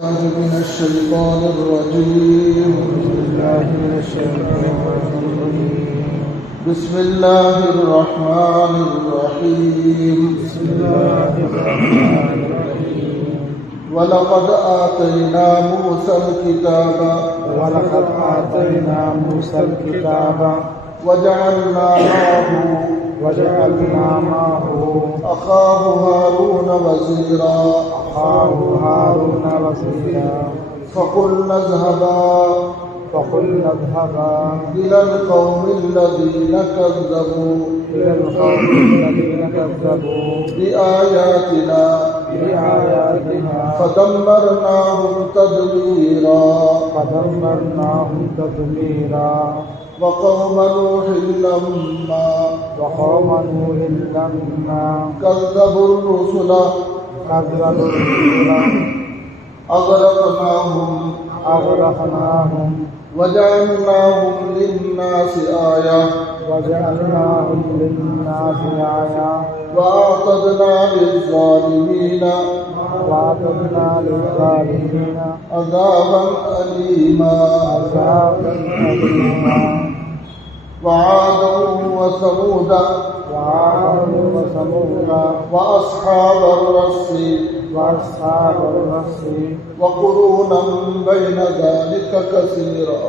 من الشيطان الرجيم. بسم الله الرحمن الرحيم. ولقد آتينا موسى الكتاب وجعلنا معه أخاه هارون وزيرا فقلنا اذهبا إلى القوم الذين كذبوا بآياتنا فدمرناهم تدميرا وقوم نوح لما كذبوا الرسل أغرقناهم وجعلناهم للناس آية وأعتدنا للظالمين عذابا أليما. وعادا وثمود وأصحاب الرس وقرونا بين ذلك كثيرا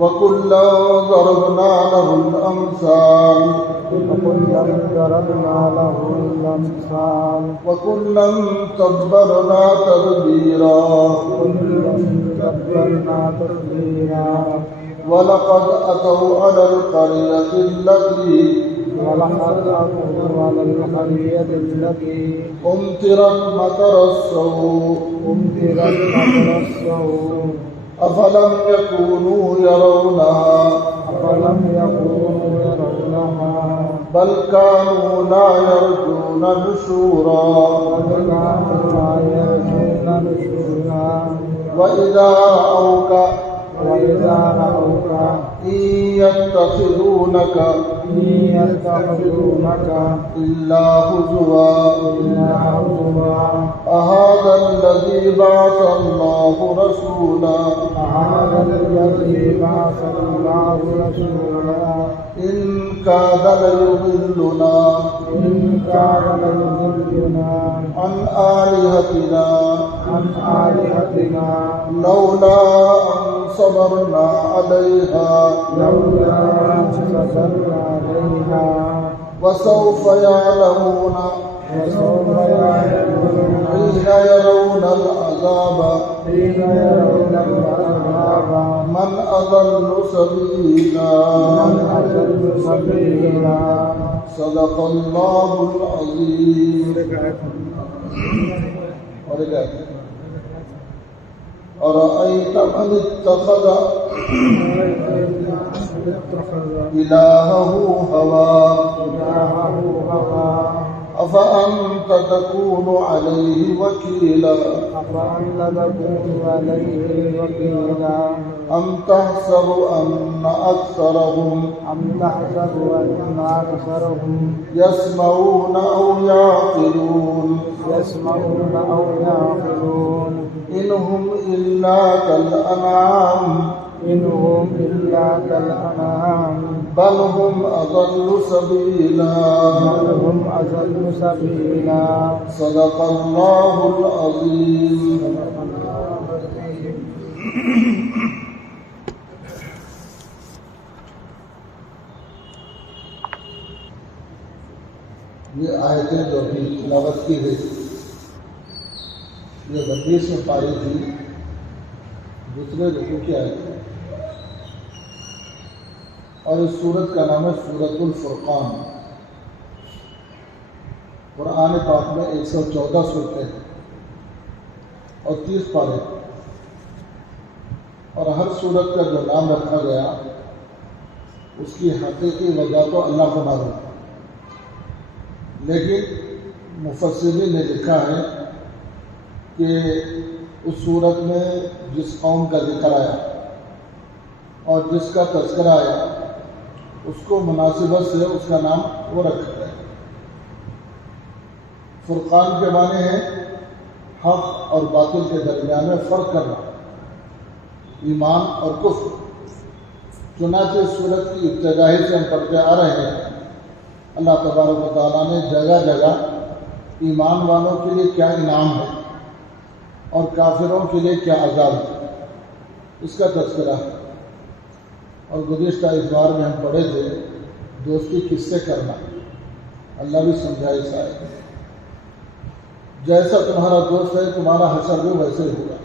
وكلا ضربنا له الأمثال وكلا تبرنا تدبيرا. ولقد أتوا على القرية التي أمطرت مطر السوء أفلم يكونوا يرونها بل كانوا لا يرجون نشورا. وإذا رأوك إن يتخذونك إلا هزوا أهذا الذي بعث الله رسولا إن كاد ليضلنا عن آلهتنا لولا أن صبرنا عليها وسوف يعلمون حين يرون العذاب من أضل سبيلا. صدق الله العظيم. أرأيت من اتخذ إلهه هواه أفأنت تكون عليه وكيلا أم تحسب أن أكثرهم يسمعون أو يعقلون إن هم إلا كالأنعام بل هم أضل سبيلا. صدق الله العظيم. یہ آیتیں جو بھی تلاوت کی گئی یہ 32 میں پاری تھی. دوسرے رکوع کی آیت اور اس سورت کا نام ہے سورۃ الفرقان. قرآن پاک میں 114 سورتیں ہیں اور 30 پارے اور ہر سورت کا جو نام رکھا گیا اس کی حقیقی وجہ تو اللہ کو معلوم، لیکن مفسرین نے لکھا ہے کہ اس صورت میں جس قوم کا ذکر آیا اور جس کا تذکرہ آیا اس کو مناسبت سے اس کا نام وہ رکھا ہے. فرقان کے معنی ہیں حق اور باطل کے درمیان میں فرق کرنا، ایمان اور کفر۔ چنانچہ سورت کی ابتدائی سے ہم پڑھتے آ رہے ہیں، اللہ تبارک و تعالیٰ نے جگہ جگہ ایمان والوں کے لیے کیا انعام ہے اور کافروں کے لیے کیا عذاب ہے، اس کا تذکرہ ہے۔ اور گزشتہ اتوار میں ہم پڑھے تھے دوستی کس سے کرنا، اللہ بھی سمجھائے اس آیت میں، جیسا تمہارا دوست ہے تمہارا حشر بھی ویسے ہوگا۔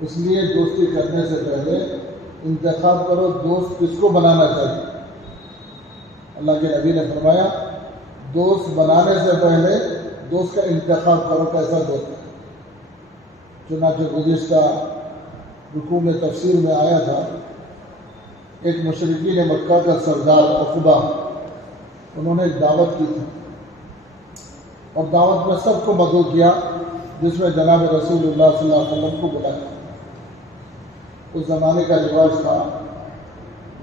اس لیے دوستی کرنے سے پہلے انتخاب کرو دوست کس کو بنانا چاہیے۔ اللہ کے نبی نے فرمایا دوست بنانے سے پہلے دوست کا انتخاب کرو کیسا دوست ہے۔ چنانچہ گزشتہ رکوع میں تفسیر میں آیا تھا، ایک مشرکین مکہ کا سردار عقبہ، انہوں نے ایک دعوت کی تھی اور دعوت میں سب کو مدعو کیا، جس میں جناب رسول اللہ صلی اللہ علیہ وسلم کو بلایا۔ اس زمانے کا رواج تھا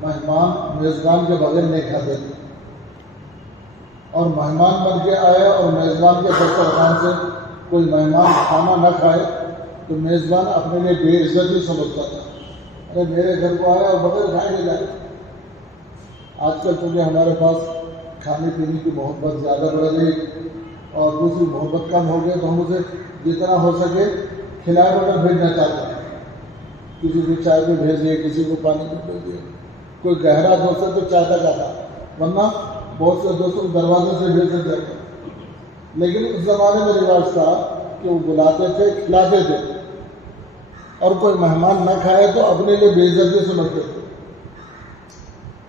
مہمان میزبان کے بغیر نہیں کھاتے تھے، اور مہمان بن کے آئے اور میزبان کے دسترخوان سے کوئی مہمان کھانا نہ کھائے تو میزبان اپنے لیے بے عزتی سمجھتا تھا، ارے میرے گھر کو آیا اور بغیر کھائے نہیں جائے۔ آج کل چونکہ ہمارے پاس کھانے پینے کی محبت زیادہ بڑھ گئی اور دوسری محبت کم ہو گئی، تو ہم اسے جتنا ہو سکے کھلائے بغیر بھیجنا چاہتے ہیں۔ کسی کو چائے پہ بھیج دیے، کسی کو پانی پہ بھیج دیے، کوئی گہرا دوست ہے تو چاہتا جاتا، ورنہ بہت سے دوستوں کو دروازے سے بھیج دیتے تھے۔ لیکن اس زمانے میں رواج تھا کہ وہ بلاتے تھے، کھلاتے تھے، اور کوئی مہمان نہ کھائے تو اپنے لیے بے عزتی سمجھتے تھے۔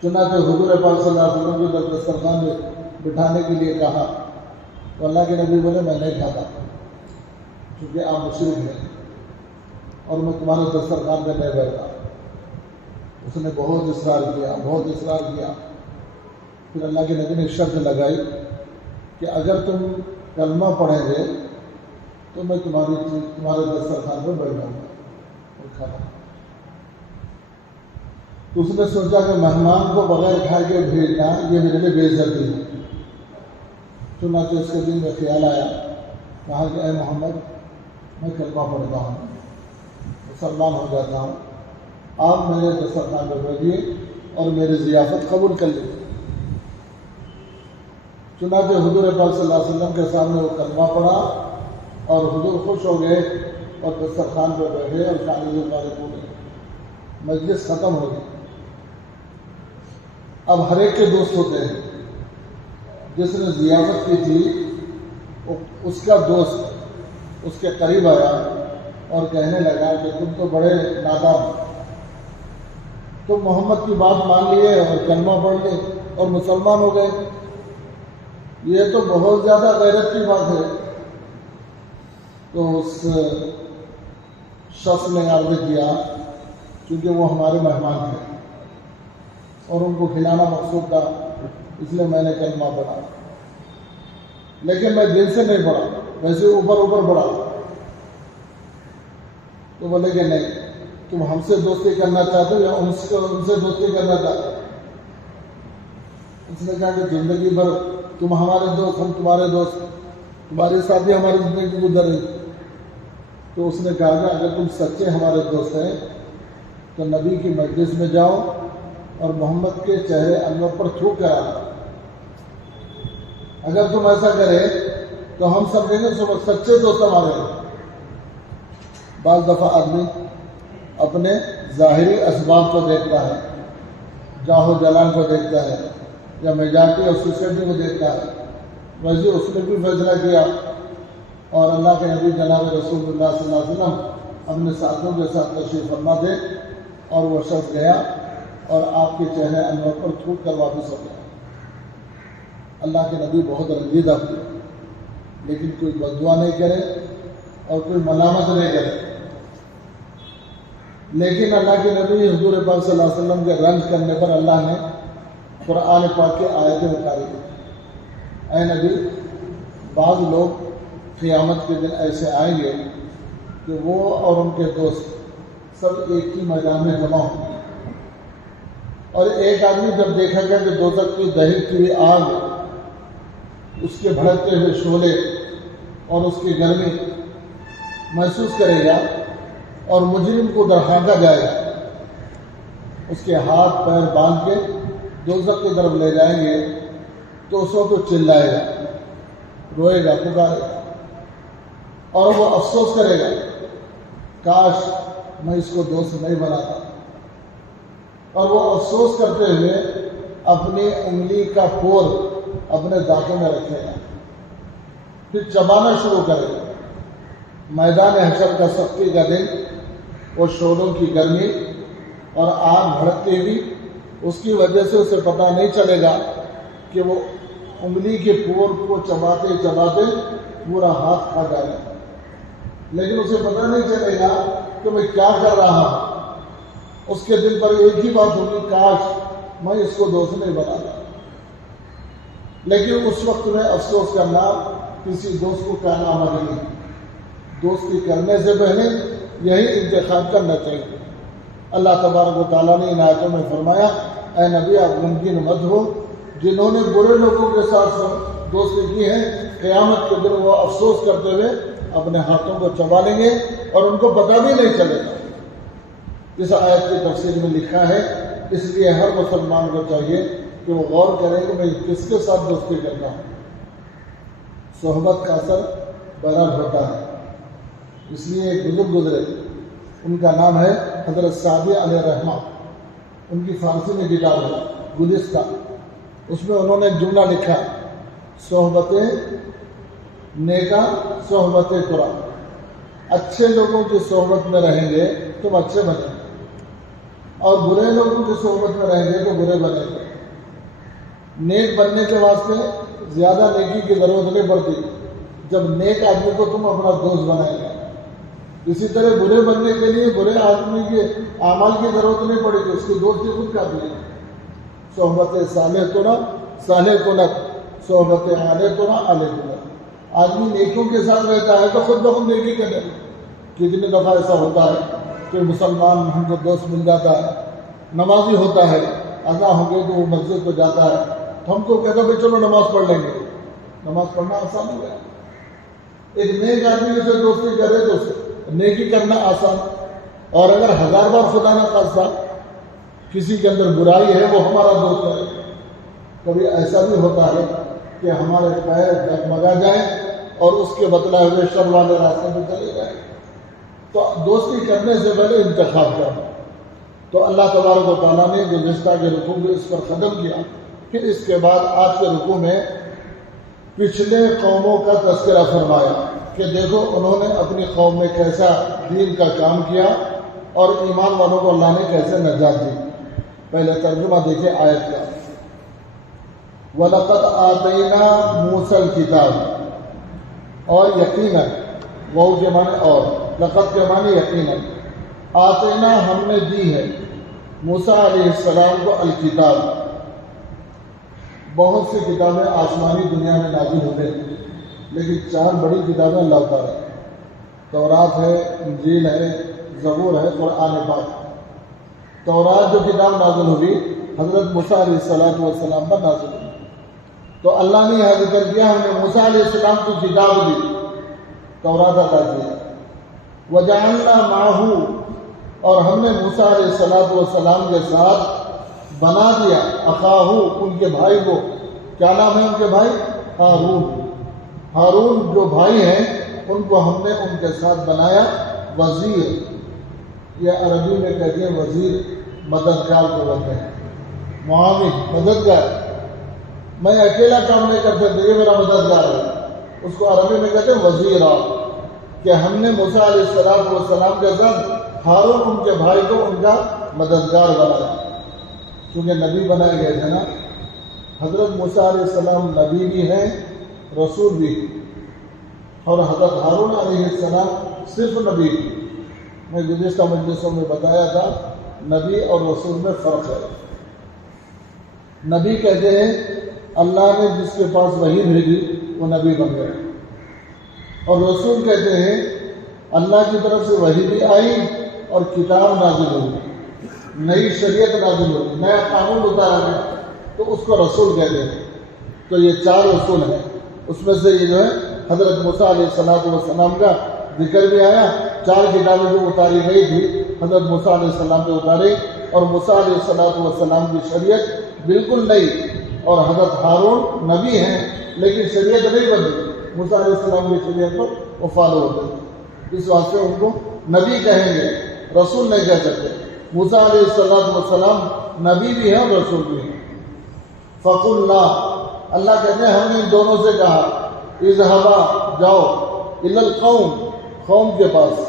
چنانچہ حضور پاک صلی اللہ علیہ وسلم کو دسترخوان میں بٹھانے کے لیے کہا تو اللہ کے نبی بولے میں نہیں کھاتا کیونکہ آپ مشرک ہیں اور میں تمہارے دسترخوان پہ نہیں بیٹھتا۔ اس نے بہت اصرار کیا، پھر اللہ کے نبی نے شرط لگائی کہ اگر تم کلمہ پڑھیں گے تو میں تمہارے دسترخوان پہ بیٹھ جاؤں گا اور کھانا۔ تو اس نے سوچا کہ مہمان کو بغیر کھائے کے بھیجنا یہ میرے لیے بے عزتی ہے۔ چنانچہ اس کے دل میں خیال آیا، کہا کہ اے محمد میں کلمہ پڑھتا ہوں، مسلمان ہو جاتا ہوں، آپ میرے دسترخوان پہ بیٹھیے اور میری ضیافت قبول کر لیجیے۔ چنانچہ حضور پاک صلی اللہ علیہ وسلم کے سامنے وہ کلمہ پڑھا اور حضور خوش ہو گئے اور دسترخوان پہ بیٹھے اور کھانے سے فارغ ہو گئے، مجلس ختم ہو گئی۔ اب ہر ایک کے دوست ہوتے ہیں، جس نے ضیافت کی تھی اس کا دوست اس کے قریب آیا اور کہنے لگا کہ تم تو بڑے نادان ہو، تم محمد کی بات مان لیے اور کلمہ پڑھ لیے اور مسلمان ہو گئے، یہ تو بہت زیادہ غیرت کی بات ہے۔ تو اس شخص نے عرض کیا کیونکہ وہ ہمارے مہمان تھے اور ان کو کھلانا مقصود تھا، اس لیے میں نے کلمہ پڑھا، لیکن میں دل سے نہیں پڑھا، ویسے اوپر پڑھا۔ تو بولے کہ نہیں، تم ہم سے دوستی کرنا چاہتے ہو یا ان سے دوستی کرنا چاہتے ہو؟ اس نے کہا کہ زندگی بھر تم ہمارے دوست، ہم تمہارے دوست، تمہارے ساتھ ہی ہماری زندگی گزری۔ تو اس نے کہا کہ اگر تم سچے ہمارے دوست ہیں تو نبی کی مجلس میں جاؤ اور محمد کے چہرے انور پر تھوک کر آنا۔ اگر تم ایسا کرے تو ہم سمجھیں گے سچے دوست ہمارے ہیں۔ بعض دفعہ آدمی اپنے ظاہری اسباب کو دیکھتا ہے، جاہ و جلال کو دیکھتا ہے یا میجارٹی اور سوسائٹی کو دیکھتا ہے، ویسے اس نے بھی فیصلہ کیا اور اللہ کے نبی جناب رسول اللہ صلی اللہ علیہ وسلم اپنے ساتھیوں کے ساتھ تشریف فرما تھے اور وہ شخص گیا اور آپ کے چہرے انور پر تھوک کر واپس ہو گیا۔ اللہ کے نبی بہت رنجیدہ ہوئے، لیکن کوئی بددعا نہیں کرے اور کوئی ملامت نہیں کرے۔ لیکن اللہ کے نبی حضور پاک صلی اللہ علیہ وسلم کے رنج کرنے پر اللہ نے قرآن پاک کے آیتیں اتاری ہیں۔ اے نبی، بعض لوگ قیامت کے دن ایسے آئیں گے کہ وہ اور ان کے دوست سب ایک ہی میدان میں جمع ہوں گے، اور ایک آدمی جب دیکھا گیا کہ دوزخ کی دہکتی ہوئی آگ اس کے بھڑکتے ہوئے شعلے اور اس کی گرمی محسوس کرے گا اور مجرم کو درہانکا جائے گا، اس کے ہاتھ پیر باندھ کے دوزخ کی طرف لے جائیں گے تو اس وقت چلائے گا، روئے گا، پکارے گا اور وہ افسوس کرے گا، کاش میں اس کو دوست نہیں بناتا، اور وہ افسوس کرتے ہوئے اپنی انگلی کا پور اپنے دانتوں میں رکھے گا، پھر چبانا شروع کرے گا۔ میدان حشر کا سختی کا دن، وہ شعلوں کی گرمی اور آگ بھڑکتی ہوئی، اس کی وجہ سے اسے پتہ نہیں چلے گا کہ وہ انگلی کے پور کو چباتے چباتے پورا ہاتھ کھا جائے گا، لیکن اسے پتہ نہیں چلے گا کہ میں کیا کر رہا ہوں۔ اس کے دل پر ایک ہی بات ہوگی، کاش میں اس کو دوست نہیں بناتا، لیکن اس وقت میں افسوس کرنا کسی دوست کو کہنا عمل نہیں۔ دوستی کرنے سے پہلے یہی انتخاب کرنا چاہیے۔ اللہ تبارک و تعالیٰ نے ان آیتوں میں فرمایا، اے نبی آپ ممکن مت ہو، جنہوں نے برے لوگوں کے ساتھ دوستی کی ہے، قیامت کے دن وہ افسوس کرتے ہوئے اپنے ہاتھوں کو چبا لیں گے اور ان کو پتہ بھی نہیں چلے گا۔ اس آیت کی تفسیر میں لکھا ہے، اس لیے ہر مسلمان کو چاہیے کہ وہ غور کرے کہ میں کس کے ساتھ دوستی کرتا ہوں۔ صحبت کا اثر برابر ہوتا ہے، اس لیے ایک بزرگ گزرے، ان کا نام ہے حضرت سعدی علیہ رحمہ، ان کی فارسی میں کتاب ہے گلستہ، اس میں انہوں نے جملہ لکھا، صحبت نیکا صحبت قرآن، اچھے لوگوں کی صحبت میں رہیں گے تم اچھے بنیں گے، اور برے لوگوں کی صحبت میں رہیں گے تو برے بنیں گے۔ نیک بننے کے واسطے زیادہ نیکی کی ضرورت نہیں پڑتی، جب نیک آدمی کو تم اپنا دوست بنائے گا۔ اسی طرح برے بننے کے لیے برے آدمی کے اعمال کی ضرورت نہیں پڑے گی، اس کی دوستی خود کافی ہے۔ صحبت صالح تو نہ صالح کنت، صحبت عالح تو نہ عالح کنت۔ آدمی نیکیوں کے ساتھ رہتا ہے تو خود بخود نیکی کرے۔ کتنی دفعہ ایسا ہوتا ہے کہ مسلمان ہم کو دوست مل جاتا ہے، نمازی ہوتا ہے، اذان ہو گئی تو وہ مسجد کو جاتا ہے، تو ہم کو کہتا ہے چلو نماز پڑھ لیں گے۔ نماز پڑھنا آسان ہو گیا، ایک نیک آدمی سے دوستی کرے تو نیکی کرنا آسان، اور اگر 1000 بار خدا نہ خاصہ کسی کے اندر برائی ہے وہ ہمارا دوست ہے۔ کبھی ایسا بھی ہوتا ہے کہ ہمارے پیر ڈگمگا جائیں اور اس کے بتلائے ہوئے شر والے راستے میں چلے جائیں، تو دوستی کرنے سے پہلے انتخاب کرنا۔ تو اللہ تبارک و تعالیٰ نے گزشتہ کے رکوع کو اس پر ختم کیا، پھر اس کے بعد آج کے رکوع میں پچھلے قوموں کا تذکرہ فرمایا کہ دیکھو انہوں نے اپنی قوم میں کیسا دین کا کام کیا اور ایمان والوں کو اللہ نے کیسے نجات دی۔ پہلے ترجمہ دیکھیں آیت کا، وَلَقَدْ آتَيْنَا مُوسَى الْكِتَابَ، اور یقیناً، وہ کے معنی اور، لقد کے معنی یقیناً، آتینا ہم نے دی ہے موسیٰ علیہ السلام کو الکتاب۔ بہت سی کتابیں آسمانی دنیا میں نازل ہوتے ہیں، لیکن 4 بڑی کتابیں اللہ تعالیٰ ہے، تورات ہے، انجیل ہے، زبور ہے، قرآن پاک۔ تورات جو کتاب نازل ہوئی حضرت موسیٰ علیہ السلام پر نازل ہوئی، تو اللہ نے یہاں ذکر کیا ہم نے موسیٰ علیہ السلام کو کتاب دی، تورات عطا کیا۔ وَجَعَلْنَا مَعَهُ، اور ہم نے موسیٰ علیہ السلام کے ساتھ بنا دیا اخاہو، ان کے بھائی کو۔ کیا نام ہے ان کے بھائی؟ ہارون۔ ہارون جو بھائی ہیں ان کو ہم نے ان کے ساتھ بنایا وزیر، یا عربی میں کہتے ہیں وزیر، مددگار کو بولتے ہیں، معاون، مددگار۔ میں اکیلا کام نہیں کر سکتا، یہ میرا مددگار ہے، اس کو عربی میں کہتے ہیں وزیرا، کہ ہم نے موسیٰ علیہ السلام کے ساتھ ہارون ان کے بھائی کو ان کا مددگار بنایا، کیونکہ نبی بنائے گئے تھے نا۔ حضرت موسیٰ علیہ السلام نبی بھی ہیں، رسول بھی، اور حضرت ہارون علیہ السلام صرف نبی۔ میں گزشتہ مجلسوں میں بتایا تھا نبی اور رسول میں فرق ہے۔ نبی کہتے ہیں اللہ نے جس کے پاس وحی بھیجی وہ نبی بن گئے، اور رسول کہتے ہیں اللہ کی طرف سے وحی بھی آئی اور کتاب نازل ہوئی، نئی شریعت نازل ہوئی، نیا قانون اتارا گیا، تو اس کو رسول کہتے ہیں۔ تو یہ 4 رسول ہیں، اس میں سے یہ جو ہے حضرت موسیٰ علیہ السلام کا ذکر بھی آیا. 4 کتابیں جو اتاری گئی تھی حضرت موسیٰ علیہ السلام نے اتاری, اور موسیٰ علیہ السلام کی شریعت بالکل نئی, اور حضرت ہارون نبی ہیں لیکن شریعت نہیں بدلی. موسیٰ علیہ السلام کی شریعت پر وہ فالو ہوتے ہیں, اس واسطے ان کو نبی کہیں گے, رسول نہیں کہہ سکتے. موسیٰ علیہ السلام نبی بھی ہیں اور رسول بھی ہیں. فَقُلْنَا, اللہ کہتے ہیں ہم نے ان دونوں سے کہا, اذهبا جاؤ, الی القوم, قوم کے پاس,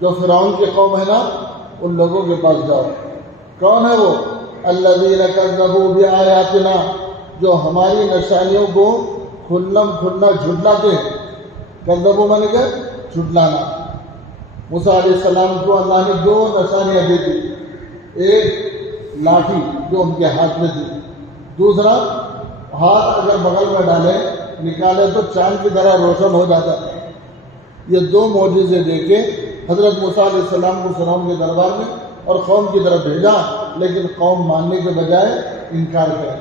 جو فرعون کے قوم ہے نا ان لوگوں کے پاس جاؤ. کون ہے وہ؟ الذین کذبوا بآیاتنا, جو ہماری نشانیوں کو کھلم کھلنا جھٹلاتے ہیں. کذبوا مانے کہ جھٹلانا. موسیٰ علیہ السلام کو اللہ نے 2 نشانیاں دی تھی. ایک لاٹھی جو ان کے ہاتھ میں تھی, دوسرا ہاتھ اگر بغل میں ڈالے نکالے تو چاند کی طرح روشن ہو جاتا ہے. یہ 2 معجزے دے کے حضرت موسیٰ علیہ السلام کو فرعون کے دربار میں اور قوم کی طرف بھیجا, لیکن قوم ماننے کے بجائے انکار کرے.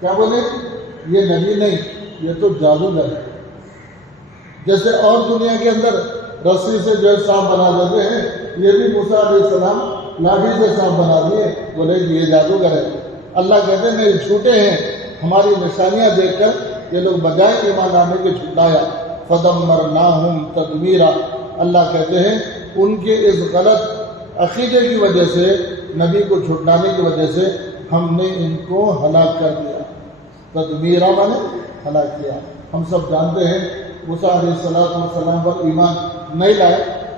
کیا بولے؟ یہ نبی نہیں, یہ تو جادوگر ہے. جیسے اور دنیا کے اندر رسی سے جو سانپ بنا دیتے ہیں, یہ بھی موسیٰ علیہ السلام لاٹھی سے سانپ بنا دیے, بولے کہ یہ جادوگر ہے. اللہ کہتے ہیں نہیں, جھوٹے ہیں, ہماری نشانیاں دیکھ کر یہ لوگ بجائے ایمان لانے کے جھٹلایا. فَدَمَّرْنَاهُمْ تَدْمِيرًا, اللہ کہتے ہیں ان کے اس غلط عقیدے کی وجہ سے, نبی کو جھٹلانے کی وجہ سے ہم نے ان کو ہلاک کر دیا. تدمیرا مانے ہلاک کیا. ہم سب جانتے ہیں موسیٰ علیہ السلام پر ایمان نہیں لائے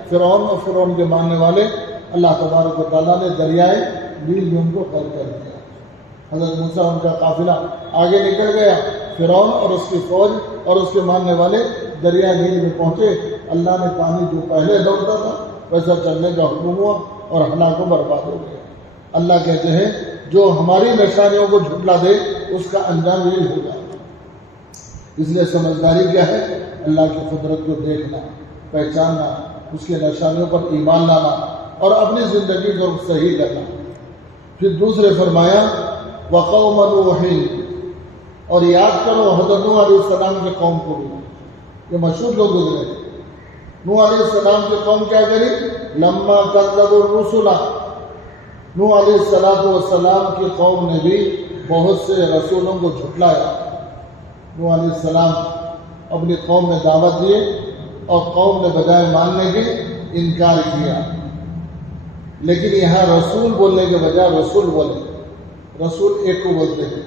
فرعون اور فرعون کے ماننے والے, اللہ تبارک و تعالیٰ نے دریائے نیل میں ان کو غرق کر دیا. حضرت موسیٰ ان کا قافلہ آگے نکل گیا, فرعون اور اس کی فوج اور اس کے ماننے والے دریا نیل میں پہنچے. اللہ نے پانی جو پہلے دوڑتا تھا ویسا چلنے کا حکم ہوا اور ہلاک و برباد ہو گیا. اللہ کہتے ہیں جو ہماری نشانیوں کو جھٹلا دے اس کا انجام یہی ہوگا. اس لیے سمجھداری کیا ہے؟ اللہ کی قدرت کو دیکھنا, پہچاننا, اس کے نشانیوں پر ایمان لانا اور اپنی زندگی کو صحیح کرنا. پھر دوسرے فرمایا وقوم نوح, اور یاد کرو حضرت نوح علیہ السلام کے قوم کو بھی. یہ مشہور لوگ گزرے. نوح علیہ السلام کی قوم کیا کری؟ لما کذبوا الرسل, نوح علیہ السلام کی قوم نے بھی بہت سے رسولوں کو جھٹلایا. نوح علیہ السلام اپنی قوم میں دعوت دیے اور قوم نے بجائے ماننے کے انکار کیا. لیکن یہاں رسول بولنے کے بجائے رسول بولے. رسول ایک کو بولتے ہیں,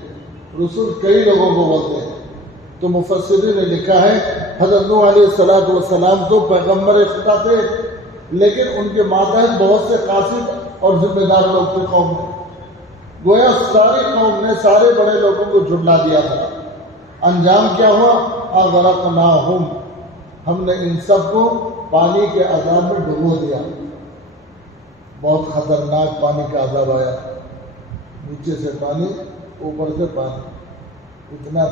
رسول کئی لوگوں کو بولتے ہیں. تو مفسرین نے لکھا ہے حضرت نوح علیہ السلام تو پیغمبر خدا تھے, لیکن ان کے ماتحت بہت سے قاصد اور ذمہ دار لوگ تھے قوم میں. گویا ساری قوم نے سارے بڑے لوگوں کو جھٹلا دیا تھا. انجام کیا ہوا؟ اغرقناہم, ہم نے ان سب کو پانی کے عذاب میں ڈبو دیا. بہت خطرناک پانی کا عذاب آیا, نیچے سے پانی, اوپر سے پانی, اتنا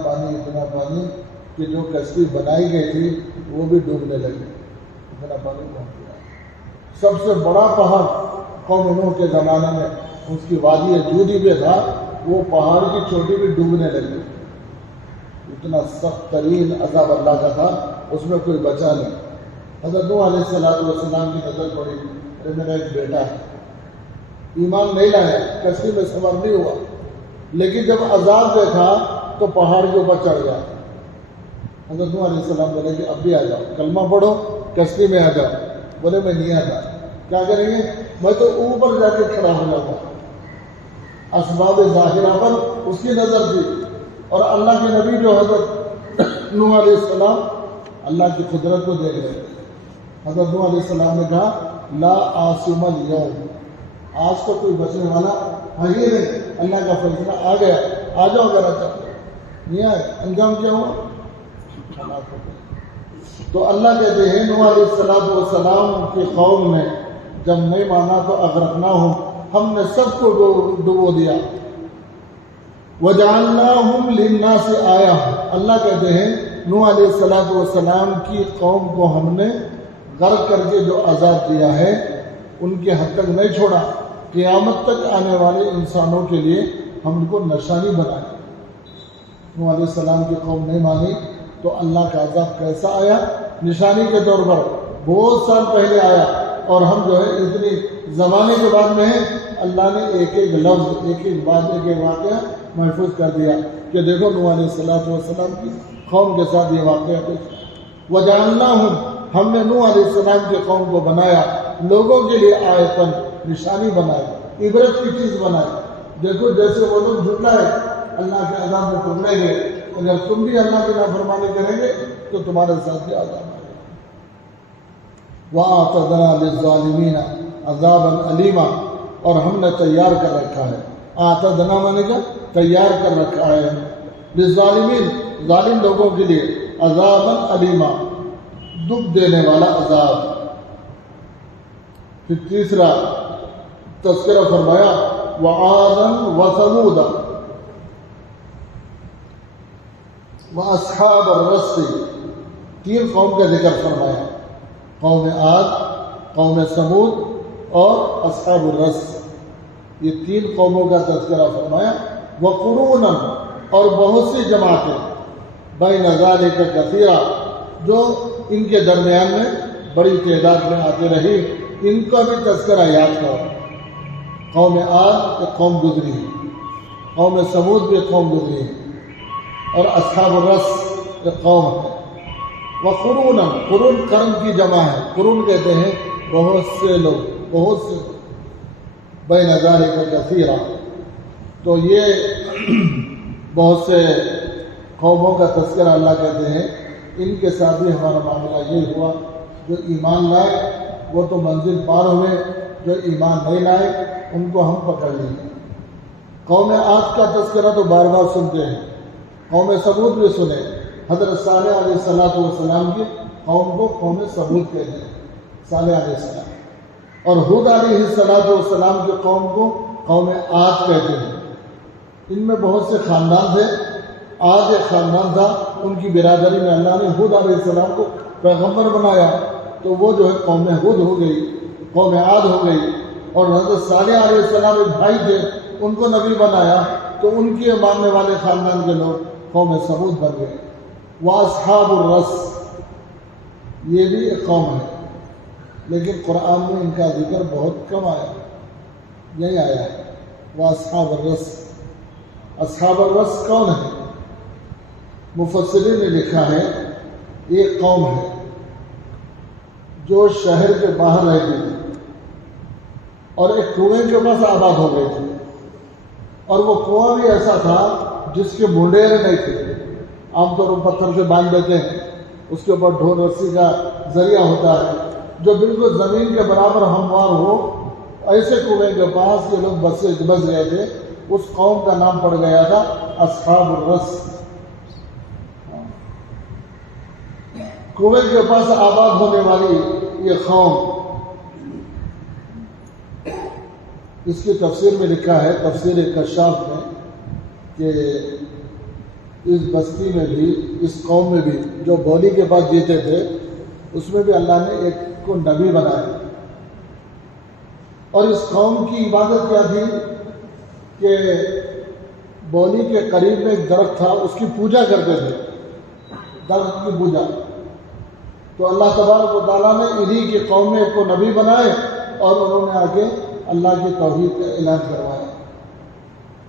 پانی کہ جو کشتی بنائی گئی تھی وہ بھی ڈوبنے لگی. اتنا پانی پہنچ گیا. سب سے بڑا پہاڑ قوم نوح کے زمانے میں اس کی وادی جودی پہ تھا, وہ پہاڑ کی چوٹی بھی ڈوبنے لگی. اتنا سخت ترین عذاب اللہ کا تھا, اس میں کوئی بچا نہیں. حضرت نوح علیہ السلام کی نظر پڑی, ارے میرا ایک بیٹا ہے, ایمان نہیں لایا, کشتی میں سوار نہیں ہوا, لیکن جب عذاب دیکھا تو پہاڑ کے اوپر چڑھ گیا. حضرت نوح علیہ السلام بولے کہ اب بھی آ جاؤ, کلمہ پڑھو, کشتی میں آ جاؤ. بولے میں نہیں آتا. کیا کریں گے؟ میں تو اوپر جا کے کھڑا ہو جاتا. اسباب ظاہرہ پر اس کی نظر تھی, اور اللہ کے نبی جو حضرت نوح علیہ السلام اللہ کی قدرت کو دیکھ رہے تھے. حضرت نوح علیہ السلام نے کہا لا عاصم اليوم, آج تو کوئی بچنے والا ہے ہی نہیں, اللہ کا فیصلہ آ گیا, آ جاؤ ذرا چلتے. نہیں آئے, انجام کیا ہوا؟ ہلاک ہو گئے. تو اللہ کہتے ہیں نوح علیہ السلام کی قوم نے جب نہیں مانا تو اغرقناہم, ہم نے سب کو ڈبو دیا. وجعلناہم للناس آیہ, اللہ کہتے ہیں نوح علیہ السلام کی قوم کو ہم نے غرق کر کے جو عذاب دیا ہے ان کے حد تک نہیں چھوڑا, قیامت تک آنے والے انسانوں کے لیے ہم ان کو نشانی بنائے. نوح علیہ السلام کی قوم نہیں مانی, تو اللہ کا عذاب کیسا آیا؟ نشانی کے طور پر بہت سال پہلے آیا، اور ہم جو ہے اتنی زمانے کے بعد میں ہیں، اللہ نے ایک ایک لفظ، ایک ایک بات، ایک ایک واقعہ محفوظ کر دیا کہ دیکھو نوح علیہ السلام کی قوم کے ساتھ یہ واقعہ پیش۔ وَجَعَلْنَاهُمْ، ہم نے نوح علیہ السلام کے قوم کو بنایا لوگوں کے لیے آیتاً، نشانی بنائی، عبرت کی چیز بنائی۔ دیکھو جیسے وہ لوگ جھٹلائے اللہ کے عذاب میں پکڑیں گے، اگر تم بھی اللہ کی نافرمانی کریں گے تو تمہارے ساتھ بھی عذاب آئے گا۔ وَأَعْتَدْنَا لِلظَّالِمِينَ عَذَابًا أَلِيمًا، اور ہم نے تیار کر رکھا ہے، اعتدنا مانے گا تیار کر رکھا ہے، للظالمین، ظالم لوگوں کے لیے، عذابًا ألیما، دکھ دینے والا عذاب۔ پھر تیسرا تذکرہ فرمایا وعادا وثمودا واصحاب الرس، تین قوم کا ذکر فرمایا، قوم عاد، قوم سمود اور اصحاب الرس، یہ تین قوموں کا تذکرہ فرمایا۔ وقرونا، اور بہت سی جماعتیں، بین ذالک کثیرا، جو ان کے درمیان میں بڑی تعداد میں آتی رہی، ان کا بھی تذکرہ یاد کرو۔ قوم عاد ایک قوم گزری ہے، قوم سمود بھی ایک قوم گزری ہے، اور اصحاب الرس ایک قوم ہے۔ وقرون، قرون قرن کی جمع ہے، قرون کہتے ہیں بہت سے لوگ، بہت سے، بین ذالک کثیرا، تو یہ بہت سے قوموں کا تذکرہ اللہ کہتے ہیں۔ ان کے ساتھ بھی ہمارا معاملہ یہ ہوا، جو ایمان لائے وہ تو منزل پار ہوئے، جو ایمان نہیں لائے ان کو ہم پکڑ لیں۔ قوم عاد کا تذکرہ تو بار بار سنتے ہیں، قوم سمود بھی سنے، حضرت صالح علیہ السلام کی قوم کو قوم سمود کہتے ہیں، صالح علیہ السلام، اور ہود علیہ السلام کی قوم کو قوم عاد کہتے ہیں۔ ان میں بہت سے خاندان تھے، عاد ایک خاندان تھا، ان کی برادری میں اللہ نے ہود علیہ السلام کو پیغمبر بنایا، تو وہ جو ہے قوم ہود ہو گئی، قوم عاد ہو گئی، اور حضرت صالح علیہ السلام ایک بھائی تھے، ان کو نبی بنایا، تو ان کے ماننے والے خاندان کے لوگ قوم سمود بن گئے۔ واصحاب الرس، یہ بھی ایک قوم ہے، لیکن قرآن میں ان کا ذکر بہت کم آیا، یہی آیا ہے واصحاب الرس۔ اصحاب الرس کون ہے؟ مفسرین نے لکھا ہے ایک قوم ہے جو شہر کے باہر رہتی تھی اور ایک کنویں کے پاس آباد ہو گئی تھی، اور وہ کنواں بھی ایسا تھا جس کے منڈیرے نہیں تھے، عام طور پر پتھر سے باندھ دیتے ہیں، اس کے اوپر ڈھول رسی کا ذریعہ ہوتا ہے جو بالکل زمین کے برابر ہموار ہو، ایسے کنویں کے پاس یہ لوگ بس گئے تھے۔ اس قوم کا نام پڑ گیا تھا اصحاب الرس، کنویں کے پاس آباد ہونے والی یہ قوم۔ اس کی تفسیر میں لکھا ہے، تفسیر کشاف میں، کہ اس بستی میں بھی، اس قوم میں بھی جو بولی کے پاس جیتے تھے، اس میں بھی اللہ نے ایک کو نبی بنایا، اور اس قوم کی عبادت کیا تھی کہ بولی کے قریب میں ایک درخت تھا، اس کی پوجا کرتے تھے، درخت کی پوجا۔ تو اللہ تبارک و تعالیٰ نے انہی کی قوم میں ایک کو نبی بنائے، اور انہوں نے آگے اللہ کی توحید کا اعلان کروایا،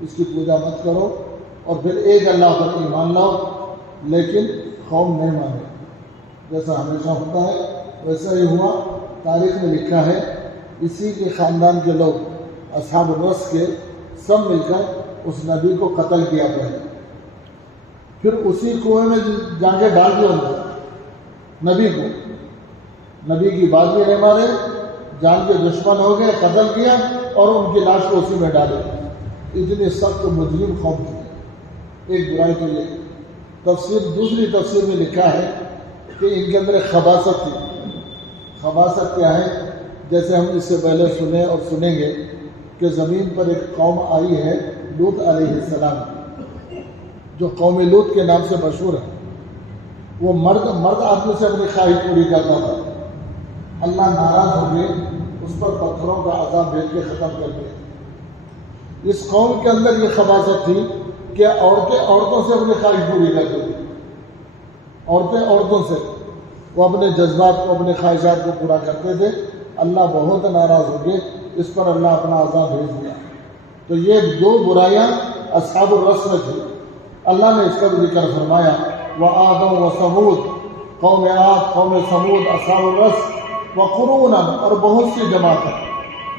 اس کی پوجا مت کرو، اور پھر ایک اللہ پر ایمان لاؤ، لیکن قوم نہیں مانے۔ جیسا ہمیشہ ہوتا ہے ویسا ہی ہوا، تاریخ میں لکھا ہے اسی کے خاندان کے لوگ اصحاب الرس کے سب مل کر اس نبی کو قتل کیا پہلے، پھر اسی کنویں میں جا کے ڈال دیا نبی کو، نبی کی بات بھی نہیں مارے، جان کے دشمن ہو گئے، قتل کیا، اور ان کی لاش کو اسی میں ڈالے۔ اتنی سخت مجرم قوم تھی ایک برائی کے لیے۔ دوسری تفسیر میں لکھا ہے کہ ان کے اندر ایک خباثت تھی۔ خباثت کیا ہے؟ جیسے ہم اس سے پہلے سنے اور سنیں گے کہ زمین پر ایک قوم آئی ہے لوط علیہ السلام، جو قوم لوط کے نام سے مشہور ہے۔ وہ مرد آدمی سے اپنی خواہش پوری کرتا تھا، اللہ ناراض ہو گئے، اس پر پتھروں کا عذاب بھیج کے ختم کر دیا۔ اس قوم کے اندر یہ خباثت تھی کہ عورتیں عورتوں سے اپنی خواہش پوری کرتی تھیں، عورتیں عورتوں سے وہ اپنے جذبات کو اپنے خواہشات کو پورا کرتے تھے. اللہ بہت ناراض ہو گئے, اس پر اللہ اپنا عذاب بھیج دیا. تو یہ دو برائیاں اصحاب الرس میں تھی. اللہ نے اس کا بھی ذکر فرمایا وعاد وثمود, قوم عاد قوم ثمود اصحاب الرس وقرونا, اور بہت سی جماعتیں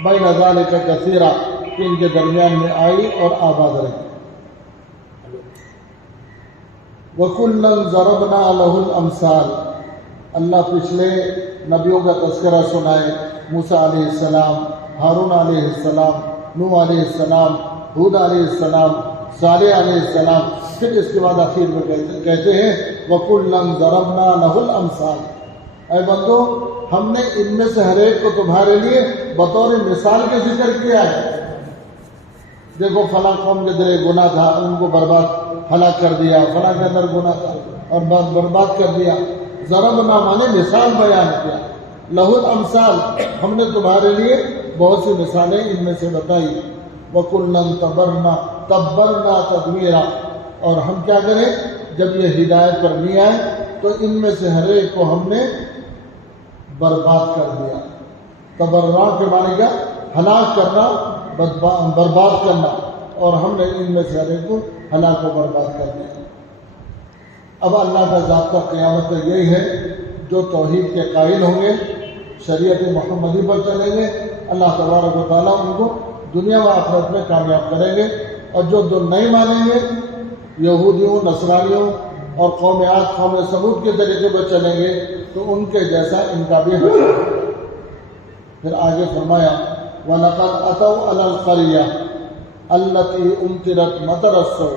بین ذالک کثیرا کہ ان کے درمیان میں آئی اور آباد رہی. وَكُلًّا ضَرَبْنَا لَهُ الْأَمْثَالَ, اللہ پچھلے نبیوں کا تذکرہ سنائے, موسیٰ علیہ السلام, ہارون علیہ السلام, نوح علیہ السلام, ہود علیہ السلام, صالح علیہ السلام. پھر اس کے بعد آخر میں کہتے ہیں وَكُلًّا ضَرَبْنَا لَهُ الْأَمْثَالَ, اے بندو ہم نے ان میں سے ہر ایک کو تمہارے لیے بطور مثال کے ذکر کیا ہے. دیکھو فلاں قوم کے اندر ایک گناہ تھا, ان کو ہلاک کر دیا, فلاں کے اندر گناہ تھا اور برباد کر دیا. ضربنا مانے مثال بیان کیا. لہ الامثال, ہم نے تمہارے لیے بہت سی مثالیں ان میں سے بتائی. وَكُلًّا تَبَّرْنَا تَدْمِيرًا, اور ہم کیا کریں جب یہ ہدایت پر نہیں آئے تو ان میں سے ہر ایک کو ہم نے برباد کر دیا. تبرع کے معنی کیا, ہلاک کرنا, برباد کرنا, اور ہم نے ان میں سے ہر ایک کو ہلاک و برباد کر دیا. اب اللہ کا ضابطہ قیامت میں یہی ہے, جو توحید کے قائل ہوں گے, شریعت محمدی پر چلیں گے, اللہ تبارک و تعالیٰ ان کو دنیا و آخرت میں کامیاب کریں گے. اور جو نہیں مانیں گے, یہودیوں, نصرانیوں اور قوم عاد قوم ثمود کے طریقے پر چلیں گے, تو ان کے جیسا ان کا بھی حشر ہوگا. پھر آگے فرمایا وَلَقَدْ أَتَوْا عَلَى الْقَرْيَةِ الَّتِي أُمْطِرَتْ مَطَرَ السَّوْءِ.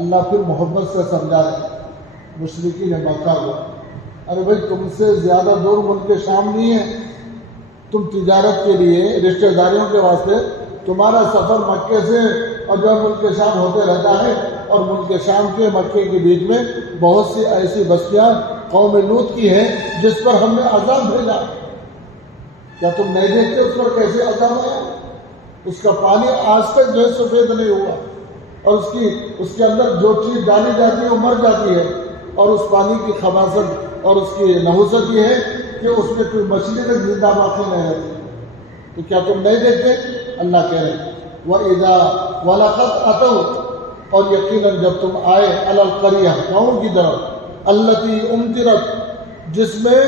اللہ پھر محبت سے سمجھا رہے مشرکین مکہ کو, ارے بھائی تم سے زیادہ دور ملک شام نہیں ہے, تم تجارت کے لیے رشتہ داریوں کے واسطے تمہارا سفر مکے سے اور جو ملک شام ہوتے رہتا ہے, اور ملک شام کے مکے کے بیچ میں بہت سی ایسی بستیاں قوم لوط کی ہیں جس پر ہم نے عذاب بھیجا. کیا تم نہیں دیکھتے اس پر کیسے عذاب آیا؟ اس کا پانی آج تک جو ہے سفید نہیں ہوا, اور اس کے اندر جو چیز ڈالی جاتی ہے وہ مر جاتی ہے, اور اس پانی کی خباثت اور اس کی نحوست یہ ہے کہ اس میں کوئی مچھلی تک زندہ باقی نہیں رہتی. تو کیا تم نہیں دیکھتے؟ اللہ کہہ رہے وَإِذَا وَلَقَدْ أَتَوْا, اور یقیناً جب تم آئے عَلَى الْقَرْيَةِ گاؤں کی طرف, الَّتِي أُمْطِرَتْ جس میں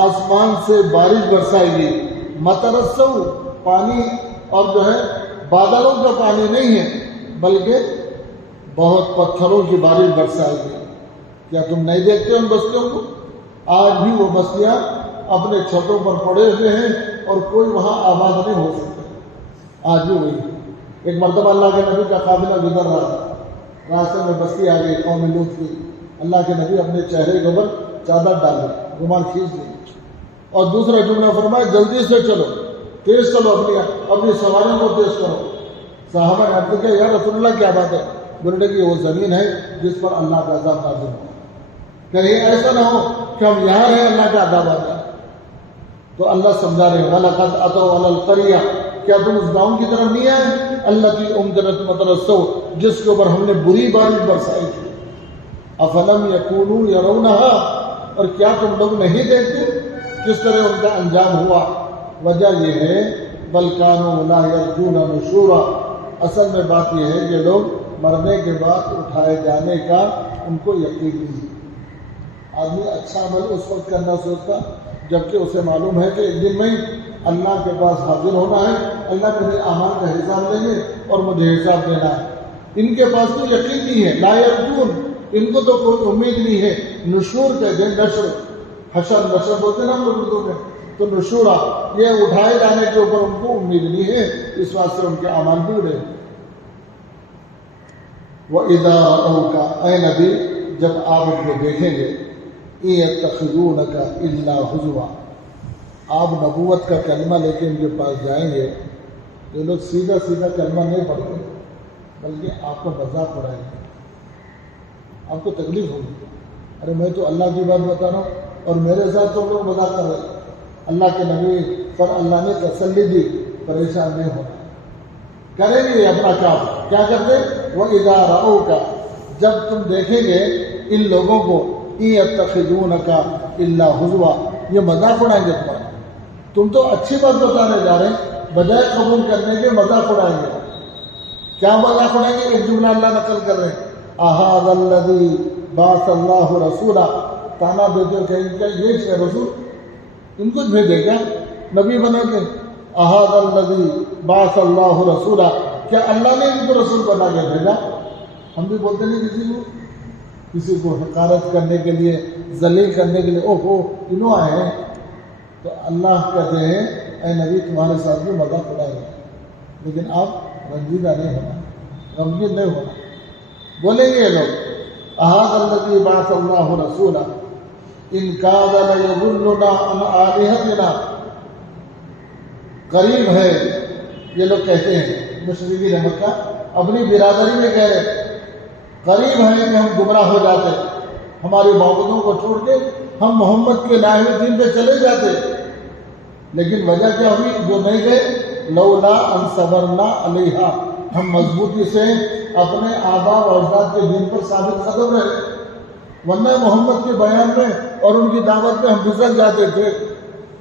آسمان سے بارش برسائی گئی, مطر السوء پانی, اور جو ہے بادلوں کا پانی نہیں ہے بلکہ بہت پتھروں کی بارش برسائی گئی. کیا تم نہیں دیکھتے ان بستیوں کو؟ آج بھی وہ بستیاں اپنے چھتوں پر پڑے ہوئے ہیں اور کوئی وہاں آباد نہیں ہو سکتا. آج بھی وہی. ایک مرتبہ اللہ کے نبی کا قافلہ گزر رہا تھا, راستے میں بستی آ گئی قوم لوط کی. اللہ کے نبی اپنے چہرے کے اوپر چادر ڈال لی, رومال کھینچ لی, اور دوسرا جملہ فرمایا جلدی سے چلو, تیز چلو, اپنی سواریوں کو تیز کرو. صحابہ نے عرض کیا یا رسول اللہ کیا بات ہے؟ بولے کہ وہ زمین ہے جس پر اللہ کا عذاب نازل ہو, کہیں ایسا نہ ہو کہ ہم یہاں رہیں اللہ کا عذاب آ جائے. تو اللہ سمجھا رہے ہیں وَلَقَدْ أَتَوْا عَلَى الْقَرْيَةِ, کیا تم اس گاؤں کی طرف نہیں آئے الَّتِي أُمْطِرَتْ مَطَرَ السَّوْءِ جس کے اوپر ہم نے بری بارش برسائی تھی. أَفَلَمْ يَكُونُوا يَرَوْنَهَا, اور کیا تم لوگ نہیں دیکھتے کس طرح ان کا انجام ہوا؟ وجہ یہ ہے بل كانوا لا يرجون نشورا, اصل میں بات یہ ہے کہ لوگ مرنے کے بعد اٹھائے جانے کا ان کو یقین نہیں. آدمی اچھا عمل اس وقت کرنا سوچتا جبکہ اسے معلوم ہے کہ ایک دن میں اللہ کے پاس حاضر ہونا ہے, اللہ میرے اعمال کا حساب لیں گے اور مجھے حساب دینا ہے. ان کے پاس تو یقین نہیں ہے, لا یرجون, ان کو تو کوئی امید نہیں ہے. نشور کہتے ہیں, نشر, حشر نشر بولتے ہیں نا ہم لوگ اردو میں, تو نشورا یہ اٹھائے جانے کے اوپر ان کو امید نہیں ہے, اس واسطے ان کے اعمال بگڑے. وَإِذَا رَأَوْكَ, اے نبی جب آپ ان کو دیکھیں گے, يَتَّخِذُونَكَ إِلَّا هُزُوًا, آپ نبوت کا کلمہ لے کے ان کے پاس جائیں گے, یہ لوگ سیدھا سیدھا کلمہ نہیں پڑھتے بلکہ آپ کو مذاق اڑائیں گے, آپ کو تکلیف ہوگی. ارے میں تو اللہ کی بات بتا رہا ہوں اور میرے ساتھ تو لوگ مذاق کر رہے ہیں. اللہ کے نبی پر اللہ نے تسلی دی, پریشان نہیں ہونا, کریں گے اپنا کام. کیا کرتے؟ وَإِذَا رَأَوْكَ, جب تم دیکھیں گے ان لوگوں کو یتخذونک الا ہزوا، یہ مذاق اڑائیں گے تمہارا. تم تو اچھی بات بتانے جا رہے ہیں، بجائے قبول کرنے کے مذاق اڑائیں گے. کیا مذاق اڑائیں گے؟ ایک جملہ اللہ نقل کر رہے ہیں، اَهَذَا الَّذِي بَعَثَ اللَّهُ رَسُولًا، تانا دیتے کہ ان کا یہ ہے رسول، ان کو بھیجے گا نبی بنا کے. اَهَذَا الَّذِي بَعَثَ اللَّهُ رَسُولًا، کیا اللہ نے ان کو رسول بنا کے بھیجا؟ ہم بھی بولتے نہیں کسی کو حقارت کرنے کے لیے، ذلیل کرنے کے لیے، اوہ انہوں آئے ہیں. تو اللہ کہتے ہیں اے نبی تمہارے ساتھ بھی مذاق اڑائے گا، لیکن آپ رنجیدہ نہیں ہونا، غمگین نہیں ہونا. بولیں گے یہ لوگ اَهَذَا الَّذِي بَعَثَ اللَّهُ رَسُولًا إِن كَادَ لَيَضُلُّنَا عَنْ آلِهَتِنَا. قریب ہے، یہ لوگ کہتے ہیں مشرکین مکہ اپنی برادری میں کہہ رہے قریب ہے کہ ہم گمراہ ہو جاتے، ہماری معبودوں کو چھوڑ کے ہم محمد کے لائے ہوئے دین پہ چلے جاتے. لیکن وجہ کیا ہوئی جو نہیں گئے؟ لولا ان صبرنا علیہا، ہم مضبوطی سے اپنے آبا و اجداد کے دین پر ثابت قدم رہے، ورنہ محمد کے بیان میں اور ان کی دعوت میں ہم پھسل جاتے تھے.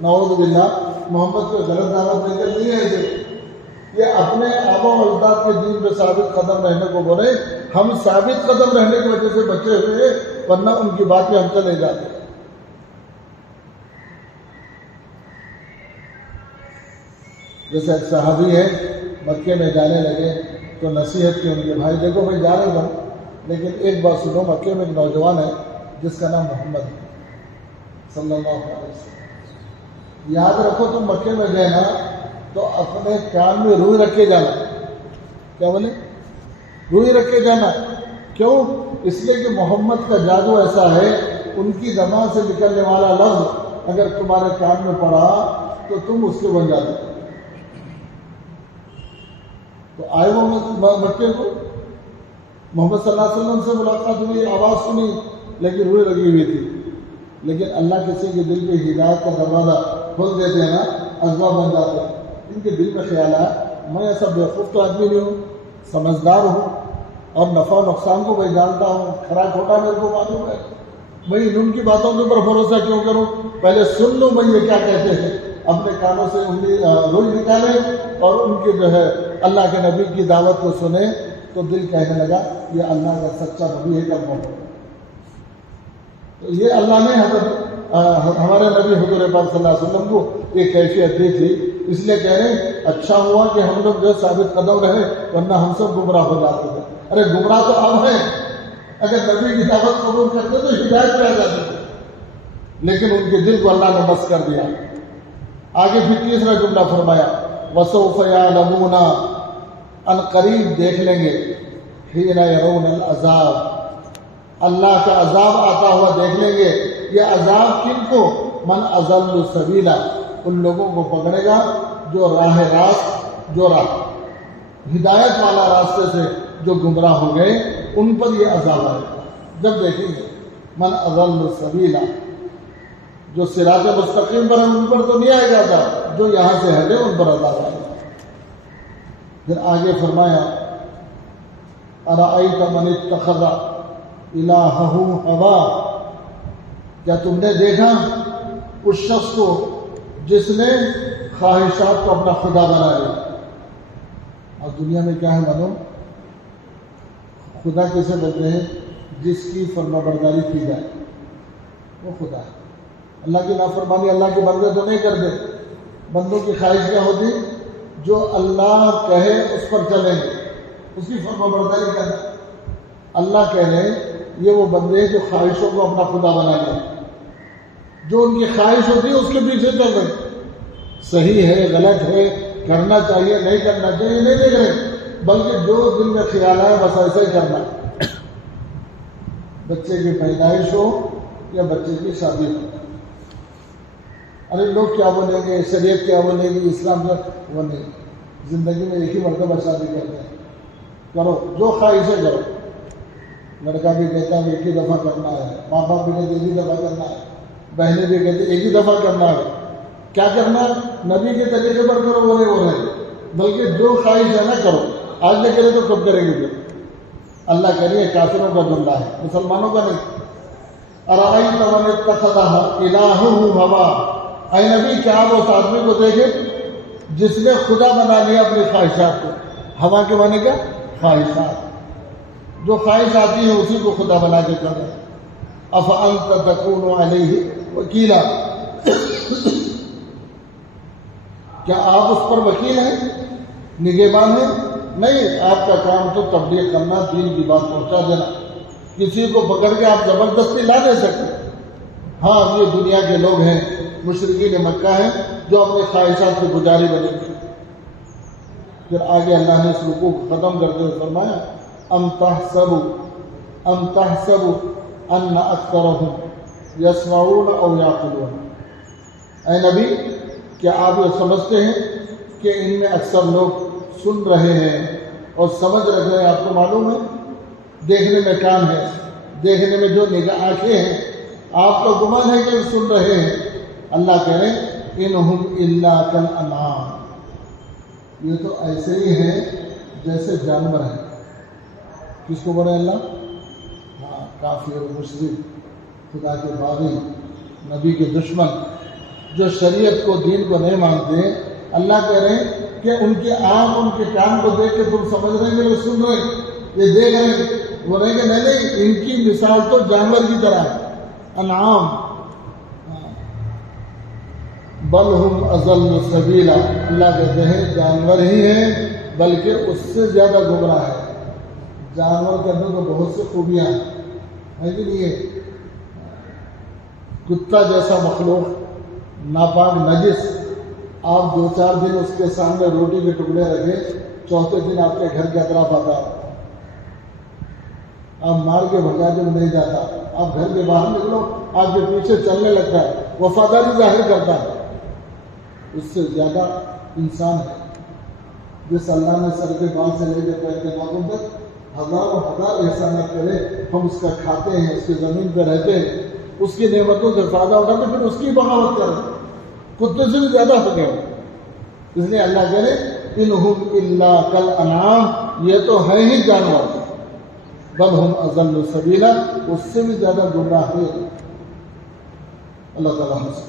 نعوذ باللہ، محمد کو غلط دعوت دے کر نہیں آئے تھے. یہ اپنے آبا و اجداد کے دین پہ ثابت قدم رہنے کو بولے، ہم ثابت قدم رہنے کی وجہ سے بچے ہوئے، ورنہ ان کی بات پہ ہم چلے جاتے. جیسے ایک صحابی ہے مکے میں جانے لگے تو نصیحت کی ان کے بھائی دیکھو میں جا رہا ہوں، لیکن ایک بات سنو، مکے میں ایک نوجوان ہے جس کا نام محمد ہے صلی اللہ علیہ وسلم. یاد رکھو تم مکے میں گئے نا تو اپنے کان میں روئی رکھ کے جانا. کیا بولے؟ روئی رکھ کے جانا. کیوں؟ اس لیے کہ محمد کا جادو ایسا ہے، ان کی زبان سے نکلنے والا لفظ اگر تمہارے کان میں پڑا تو تم اس کے بن جاتے. تو آئے وہ مکے کو، محمد صلی اللہ علیہ وسلم سے ملاقات ہوئی، آواز سنی، لیکن روئی لگی ہوئی تھی. لیکن اللہ کسی کے دل پہ ہدایت کا دروازہ کھول دیتے ہیں نا، اسباب بن جاتے ہیں. ان کے دل میں خیال آیا میں ایسا بیوقوف تو آدمی نہیں ہوں، سمجھدار ہوں اور نفع و نقصان کو میں جانتا ہوں، کھرا کھوٹا میرے کو معلوم ہے، میں ان کی باتوں کے اوپر بھروسہ کیوں کروں؟ پہلے سن لوں میں یہ کیا کہتے ہیں. اپنے کانوں سے روئی نکالے اور ان کے جو ہے اللہ کے نبی کی دعوت کو سنے تو دل کہنے لگا یہ اللہ کا سچا نبی ہے کر پاؤں. تو یہ اللہ نے ہمارے نبی حضور پاک صلی اللہ علیہ وسلم کو ایک کیفیت دی تھی، اس لیے کہہ رہے ہیں اچھا ہوا کہ ہم لوگ جو ثابت قدم رہے، ورنہ ہم سب گمراہ ہو جاتے تھے. ارے گمراہ تو اب ہیں، اگر نبی کی دعوت قبول کرتے تو ہدایت پہ آ جاتے تھے، لیکن ان کے دل کو اللہ نے بس کر دیا. آگے پھر تیسرا جملہ فرمایا وَسَوْفَ يَعْلَمُونَ، ان قریب دیکھ لیں گے، حِينَ يَرَوْنَ الْعَذَابَ، اللہ کا عذاب آتا ہوا دیکھ لیں گے. یہ عذاب کن کو؟ من اضل سبیلا، ان لوگوں کو پکڑے گا جو راہ راست، جو راہ ہدایت والا راستے سے جو گمراہ ہو گئے، ان پر یہ عذاب آئے گا. جب دیکھیں گے من اضل سبیلا، جو صراط مستقیم پر ان پر تو نہیں آئے گا، جو یہاں سے ہٹے ان پر عذاب آئے گا. پھر آگے فرمایا ارأیت من اتخذ الہہ ہوا، کیا تم نے دیکھا اس شخص کو جس نے خواہشات کو اپنا خدا بنا لیا. اور دنیا میں کیا ہے معلوم؟ خدا کیسے بولتے ہیں؟ جس کی فرما برداری کی جائے وہ خدا ہے. اللہ کی نافرمانی اللہ کے بندے تو نہیں کرتے. بندوں کی خواہش کیا ہوتی؟ جو اللہ کہے اس پر چلیں گے، اس کی فرما برداری کرنا. اللہ کہہ رہے ہیں یہ وہ بندے جو خواہشوں کو اپنا خدا بنا لیں، جو ان کی خواہش ہوتی ہے اس کے پیچھے چل رہے. صحیح ہے، غلط ہے، کرنا چاہیے، نہیں کرنا چاہیے، نہیں دیکھ رہے، بلکہ جو دل میں خیال آئے بس ایسا ہی کرنا. بچے کی پیدائش ہو یا بچے کی شادی ہو، ارے لوگ کیا بولیں گے، شریعت کیا بولے گی، اسلام کا وہ نہیں. زندگی میں ایک ہی مرتبہ شادی کرتے ہیں، کرو جو خواہش ہے کرو. لڑکا بھی کہتا ہے ایک ہی دفعہ کرنا ہے، ماں باپ بھی کہتے ایک ہی دفعہ کرنا ہے، بہنیں بھی کہتے ایک ہی دفعہ کرنا ہے. کیا کرنا ہے؟ نبی کے طریقے پر کرو، وہ نہیں، بلکہ جو خواہش ہے نا کرو. آج نہ کرے تو کب کریں گے؟ اللہ کہہ رہی ہے کافروں کا جملہ ہے، مسلمانوں کا نہیں۔ ارأیت من اتخذ الہہ ہوا، اے نبی کیا آپ اس آدمی کو دیکھے جس نے خدا بنا لیا اپنی خواہشات کو۔ ہوا کے معنی کیا؟ خواہشات، جو خواہش آتی ہے اسی کو خدا بنا کے کر رہے ہیں۔ افانت تکون علیہ وکیلا، کیا آپ اس پر وکیل ہیں، نگہبان ہیں؟ نہیں، آپ کا کام تو تبلیغ کرنا، دین کی بات پہنچا دینا، کسی کو پکڑ کے آپ زبردستی لا دے سکتے۔ ہاں یہ دنیا کے لوگ ہیں، مشرکین مکہ ہیں جو اپنے خواہشات کے پجاری بنے گے۔ پھر آگے اللہ نے اس رکوع کو ختم کرتے ہوئے فرمایا ام تحسب ان اکثرهم یسمعون او یعقلون، اے نبی کیا آپ یہ سمجھتے ہیں کہ ان میں اکثر لوگ سن رہے ہیں اور سمجھ رہے ہیں؟ آپ کو معلوم ہے دیکھنے میں کان ہے، دیکھنے میں جو نگاہ آنکھیں ہیں، آپ کو گمان ہے کہ وہ سن رہے ہیں۔ اللہ کہہ رہے ہیں انہم الا کالانعام، یہ تو ایسے ہی ہیں جیسے جانور ہیں۔ کس کو بولے اللہ؟ ہاں، کافر، مشرک، خدا کے باغی، نبی کے دشمن، جو شریعت کو، دین کو نہیں مانتے ہیں۔ اللہ کہہ رہے ہیں کہ ان کے آنکھ، ان کے کان کو دیکھ کے تم سمجھ رہے ہیں کہ وہ سن رہے ہیں، یہ دیکھ رہے ہیں، وہ رہے کہ نہیں، ان کی مثال تو جانور کی طرح ہے، انعام۔ بل ہم اضل سبیلا، اللہ کہتے ہیں جانور ہی ہیں بلکہ اس سے زیادہ گمراہ ہے۔ جانور کے اندر تو بہت سی خوبیاں ہیں کہ نہیں ہے؟ کتا جیسا مخلوق، ناپاک، نجس، آپ 2-4 دن اس کے سامنے روٹی کے ٹکڑے رکھے، چوتھے دن آپ کے گھر کے اطراف آتا ہے، آپ مار کے بھگا کے نہیں جاتا، آپ گھر کے باہر نکلو آپ کے پیچھے چلنے لگتا ہے، وفاداری ظاہر کرتا ہے۔ اس سے زیادہ انسان ہے جس اللہ نے سر کے بال سے لے کے پیر کے ناخن تک ہزاروں ہزار احسانات کرے، ہم اس کا کھاتے ہیں، اس کی زمین پہ رہتے ہیں، اس کی نعمتوں سے فائدہ اٹھاتے، پھر اس کی بغاوت کر رہے ہیں، کتے سے بھی زیادہ ہو گئے۔ اس لیے اللہ کہہ رہے انہم الا کالانعام، یہ تو ہے ہی جانور، بل ہم اضل سبیلا، اس سے بھی زیادہ گمراہ ہے۔ اللہ تعالیٰ ہم سے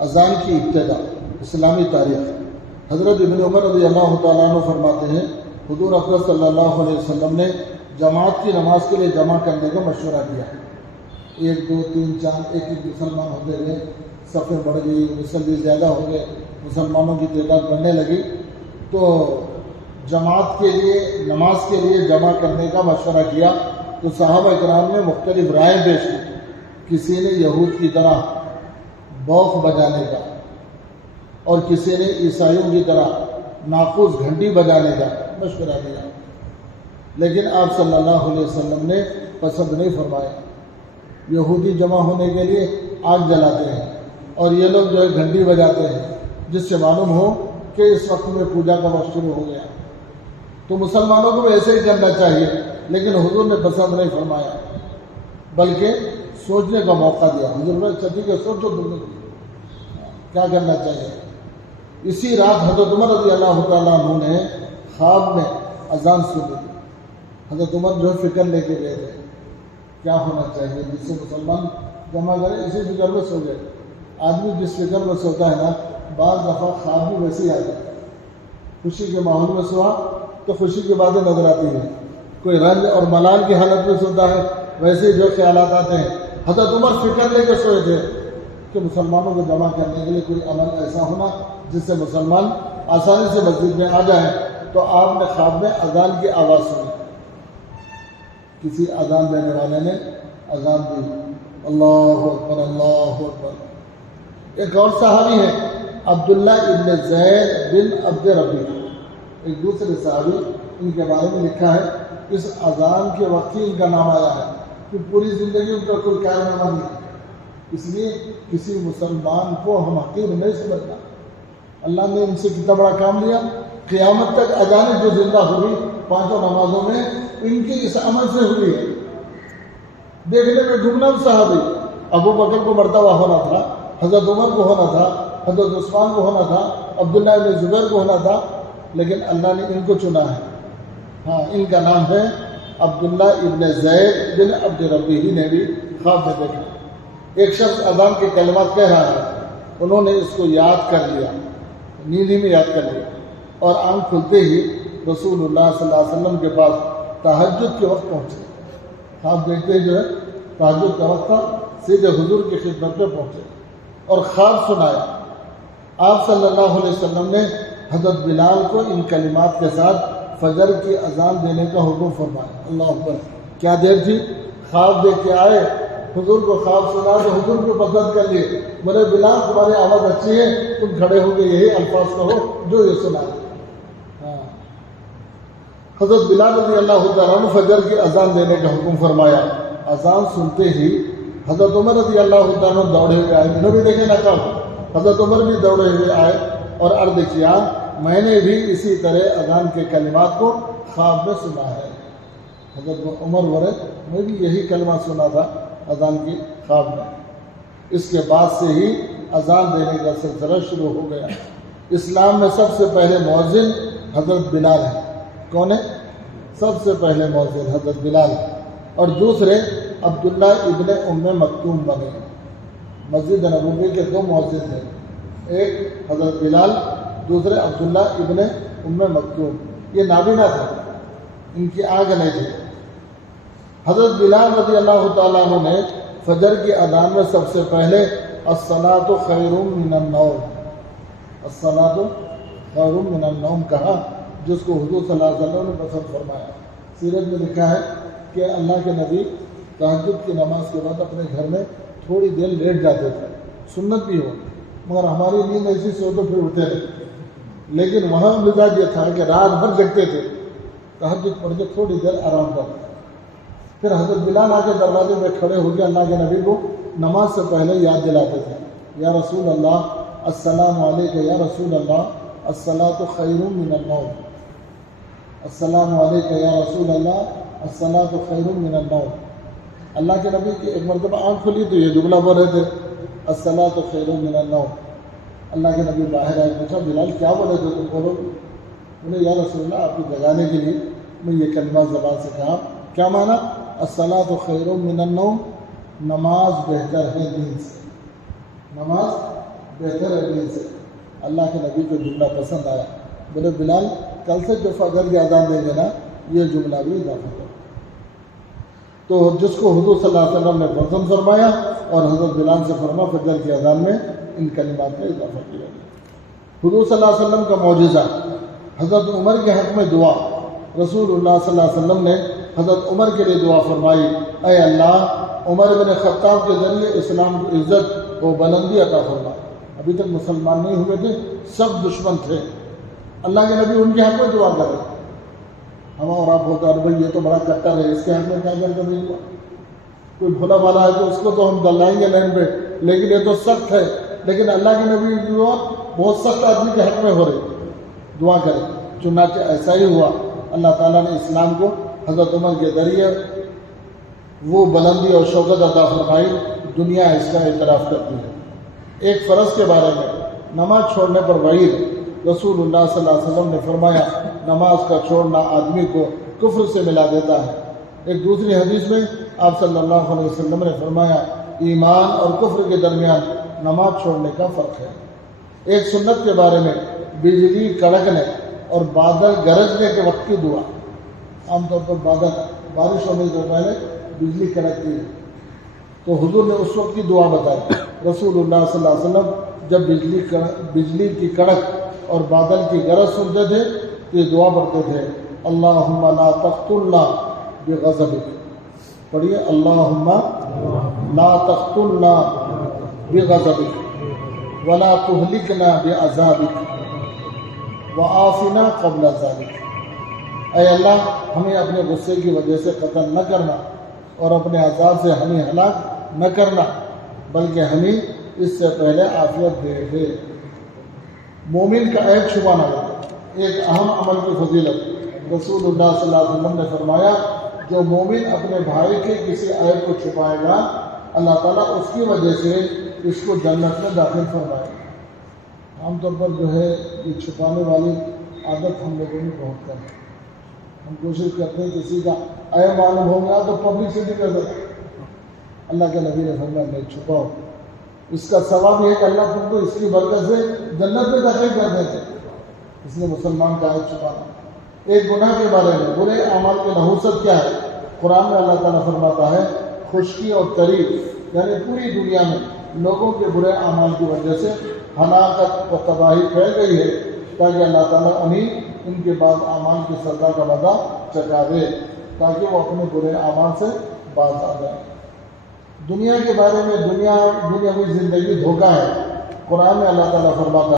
اذان کی ابتدا، اسلامی تاریخ۔ حضرت ابن عمر رضی اللہ تعالیٰ عنہ فرماتے ہیں حضور اکرم صلی اللہ علیہ وسلم نے جماعت کی نماز کے لیے جمع کرنے کا مشورہ دیا۔ 1 2 3 4 ایک مسلمان ہوتے گئے، صفیں بڑھ گئی، مصلی زیادہ ہو گئے، مسلمانوں کی تعداد بڑھنے لگی، تو جماعت کے لیے، نماز کے لیے جمع کرنے کا مشورہ کیا۔ تو صحابہ کرام نے مختلف رائے پیش کی، کسی نے یہود کی طرح بوق بجانے کا، اور کسی نے عیسائیوں کی طرح ناقوس گھنٹی بجانے کا مشورہ دیا، لیکن آپ صلی اللہ علیہ وسلم نے پسند نہیں فرمایا۔ یہودی جمع ہونے کے لیے آگ جلاتے ہیں اور یہ لوگ جو ہے گھنٹی بجاتے ہیں، جس سے معلوم ہو کہ اس وقت میں پوجا کا وقت شروع ہو گیا، تو مسلمانوں کو بھی ایسے ہی کرنا چاہیے، لیکن حضور نے پسند نہیں فرمایا، بلکہ سوچنے کا موقع دیا۔ حضور نے ٹھیک ہے، سوچو تم نے کیا کرنا چاہیے۔ اسی رات حضرت عمر رضی اللہ تعالیٰ عنہ نے خواب میں اذان سنی۔ حضرت عمر جو فکر لے کے گئے تھے کیا ہونا چاہیے، جس سے مسلمان جمع کرے، اسی فکر میں سو گئے۔ آدمی جس فکر میں سوتا ہے نا، بعض دفعہ خواب بھی ویسے ہی آتا ہے۔ خوشی کے ماحول میں سوا تو خوشی کی باتیں نظر آتی ہیں، کوئی رنج اور ملال کی حالت میں سوتا ہے، ویسے ہی جو خیالات آتے ہیں۔ حضرت عمر فکر لے کے سوئے تھے کہ مسلمانوں کو جمع کرنے کے لیے کوئی عمل ایسا ہونا جس سے مسلمان آسانی سے مسجد میں آ جائیں۔ تو آپ نے خواب میں اذان کی آواز سنی، کسی اذان دینے والے نے اذان دی، اللہ اکبر اللہ اکبر۔ ایک اور صحابی ہے عبداللہ ابن زید بن عبد ربی، ایک دوسرے صحابی، ان کے بارے میں لکھا ہے اس اذان کے وقت ہی ان کا نام آیا ہے، کہ پوری زندگی ان کا کوئی کارنامہ نہیں۔ اس لیے کسی مسلمان کو ہم حقیر نہیں سمجھنا۔ اللہ نے ان سے کتنا بڑا کام لیا، قیامت تک اذانیں جو زندہ ہوئی 5 نمازوں میں، ان کی اس عمل سے ہوئی ہے۔ دیکھنے میں گمنام صحابی، ابو بکر کو مرتبہ ہونا تھا، حضرت عمر کو ہونا تھا، حضرت عثمان کو ہونا تھا، عبداللہ ابن زبیر کو ہونا تھا، لیکن اللہ نے ان کو چنا ہے۔ ہاں، ان کا نام ہے عبداللہ ابن زید بن عبد ربیہ نے بھی خواب میں دیکھا۔ ایک شخص اذان کے کلمات کہہ رہا ہے، انہوں نے اس کو یاد کر لیا، نیند ہی میں یاد کر لیا، اور آنکھ کھلتے ہی رسول اللہ صلی اللہ علیہ وسلم کے پاس تہجد کے وقت پہنچے۔ خواب دیکھتے ہی جو ہے تہجد کا وقت تھا، سیدھے حضور کی خدمت میں پہنچے اور خواب سنایا۔ آپ صلی اللہ علیہ وسلم نے حضرت بلال کو ان کلمات کے ساتھ فجر کی اذان دینے کا حکم فرمایا۔ اللہ اکبر! کیا دیر تھی، خواب دیکھ کے آئے، حضور کو خواب سنا تو حضور کو پسند کر لیے، بولے بلال تمہاری آواز اچھی ہے، تم کھڑے ہو کے یہی الفاظ کہو جو یہ سنا۔ ہاں، حضرت بلال رضی اللہ تعالیٰ عنہ فجر کی اذان دینے کا حکم فرمایا۔ اذان سنتے ہی حضرت عمر رضی اللہ تعالیٰ عنہ دوڑے ہوئے آئے، انہوں بھی دیکھے نہ خواب، حضرت عمر بھی دوڑے ہوئے آئے اور عرض کیا، میں نے بھی اسی طرح اذان کے کلمات کو خواب میں سنا ہے۔ حضرت عمر بولے، میں بھی یہی کلمہ سنا تھا اذان کی خواب میں۔ اس کے بعد سے ہی اذان دینے کا سلسلہ شروع ہو گیا۔ اسلام میں سب سے پہلے مؤذن حضرت بلال ہے۔ کون ہے؟ سب سے پہلے مؤذن حضرت بلال ہے، اور دوسرے عبداللہ ابن ام مکتوم بنے۔ مسجد نبوی کے دو مؤذن تھے، ایک حضرت بلال، دوسرے عبداللہ ابن ام مکتوم۔ یہ نابینا تھے، ان کی آنکھ نہیں تھی۔ حضرت بلال رضی اللہ تعالیٰ عنہ نے فجر کی اذان میں سب سے پہلے الصلاۃ خیر من النوم، الصلاۃ خیر من النوم کہا، جس کو حضور صلی اللہ علیہ وسلم نے پسند فرمایا۔ سیرت میں لکھا ہے کہ اللہ کے نبی تہجد کی نماز کے بعد اپنے گھر میں تھوڑی دیر لیٹ جاتے تھے، سنت بھی ہو، مگر ہماری نیند ایسی سو تو پھر اٹھتے رہے، لیکن وہاں مزاج یہ تھا کہ رات بھر جگتے تھے، تہجد پڑھ کے تھوڑی دیر آرام کرتے۔ پھر حضرت بلال آ کے دروازے میں کھڑے ہو کے اللہ کے نبی کو نماز سے پہلے یاد دلاتے تھے، یا رسول اللہ السلام علیکم، یا رسول اللہ الصلاۃ خیر من النوم، السلام علیکم یا رسول اللہ الصلاۃ خیر من النوم۔ اللہ کے نبی کی ایک مرتبہ آنکھ کھلی تو یہ جملہ بول رہے تھے، الصلاۃ خیر من النوم۔ اللہ کے نبی باہر آئے، پوچھا بلال کیا بولے تھے تم؟ بولے یا رسول اللہ آپ کو جگانے کے لیے میں یہ کلمہ زبان سے کہا۔ کیا مانا؟ الصلاۃ خیر من النوم، نماز بہتر ہے نیند سے، نماز بہتر ہے نیند سے۔ اللہ کے نبی کو جملہ پسند آیا، بولے بلال کل سے جو فجر کی اذان دیں گے نا، یہ جملہ بھی اضافہ کرو۔ تو جس کو حضور صلی اللہ علیہ وسلم نے پسند فرمایا اور حضرت بلال سے فرما فجر کی اذان میں ان کلمات کا اضافہ کیا گیا۔ حضور صلی اللہ علیہ وسلم کا معجزہ، حضرت عمر کے حق میں دعا۔ رسول اللہ صلی اللہ علیہ وسلم نے حضرت عمر کے لیے دعا فرمائی، اے اللہ عمر بن خطاب کے ذریعے اسلام کو عزت و بلندی عطا فرما۔ ابھی تک مسلمان نہیں ہوئے تھے، سب دشمن تھے، اللہ کے نبی ان کے حق میں دعا کرے۔ ہم اور آپ ہوتا ہے بھائی یہ تو بڑا کٹر ہے، اس کے حق میں کیا کر نہیں ہوا، کوئی بھولا والا ہے تو اس کو تو ہم دلائیں گے لائن پہ، لیکن یہ تو سخت ہے۔ لیکن اللہ کے نبی دعا بہت سخت آدمی کے حق میں ہو رہی، دعا کرے۔ چنانچہ ایسا ہی ہوا، اللہ تعالیٰ نے اسلام کو حضرت عمر کے ذریعے وہ بلندی اور شوکت عطا فرمائی، دنیا اس کا اعتراف کرتی ہے۔ ایک فرض کے بارے میں، نماز چھوڑنے پر وعید۔ رسول اللہ صلی اللہ علیہ وسلم نے فرمایا نماز کا چھوڑنا آدمی کو کفر سے ملا دیتا ہے۔ ایک دوسری حدیث میں آپ صلی اللہ علیہ وسلم نے فرمایا ایمان اور کفر کے درمیان نماز چھوڑنے کا فرق ہے۔ ایک سنت کے بارے میں، بجلی کڑکنے اور بادل گرجنے کے وقت کی دعا۔ عام طور پر بارش ہونے سے پہلے بجلی کڑکتی ہے، تو حضور نے اس وقت کی دعا بتائی۔ رسول اللہ صلی اللہ علیہ وسلم جب بجلی کی کڑک اور بادل کی گرج سنتے تھے تو یہ دعا پڑھتے تھے، اللہم لا تقتلنا بغضبک۔ پڑھیے، اللہم لا تقتلنا بغضبک ولا تہلکنا بعذابک وعافنا قبل ذلک۔ اے اللہ ہمیں اپنے غصے کی وجہ سے قتل نہ کرنا اور اپنے عذاب سے ہمیں ہلاک نہ کرنا، بلکہ ہمیں اس سے پہلے عافیت دے دے۔ مومن کا عیب چھپانا ہوگا، ایک اہم عمل کی فضیلت۔ رسول اللہ صلی اللہ علیہ وسلم نے فرمایا جو مومن اپنے بھائی کے کسی عیب کو چھپائے گا اللہ تعالیٰ اس کی وجہ سے اس کو جنت میں داخل فرمائے گا۔ عام طور پر جو ہے یہ چھپانے والی عادت ہم لوگوں میں بہت کم ہے۔ ہم کوشش کرتے ہیں کسی کا عیب معلوم ہو گیا تو پبلک سے نہیں کر دیتے۔ اللہ کے نبی نے فرمایا نہیں چھپاؤ، اس کا ثواب یہ ہے کہ اللہ تم کو اس کی برکت سے جنت میں داخل کر دیتے۔ اس لیے مسلمان کا عیب چھپانا۔ ایک گناہ کے بارے میں، برے اعمال کی نحوست کیا ہے؟ قرآن میں اللہ تعالیٰ فرماتا ہے خشکی اور تریب، یعنی پوری دنیا میں لوگوں کے برے اعمال کی وجہ سے ہلاکت و تباہی پھیل گئی ہے، تاکہ اللہ تعالیٰ انہیں ان کے بعد اعمال کی سزا کا مزہ چکھا دے تاکہ وہ اپنے برے اعمال سے باز آ جائیں۔ دنیا کے بارے میں، دنیاوی زندگی دھوکہ ہے۔ قرآن میں اللہ تعالیٰ فرماتا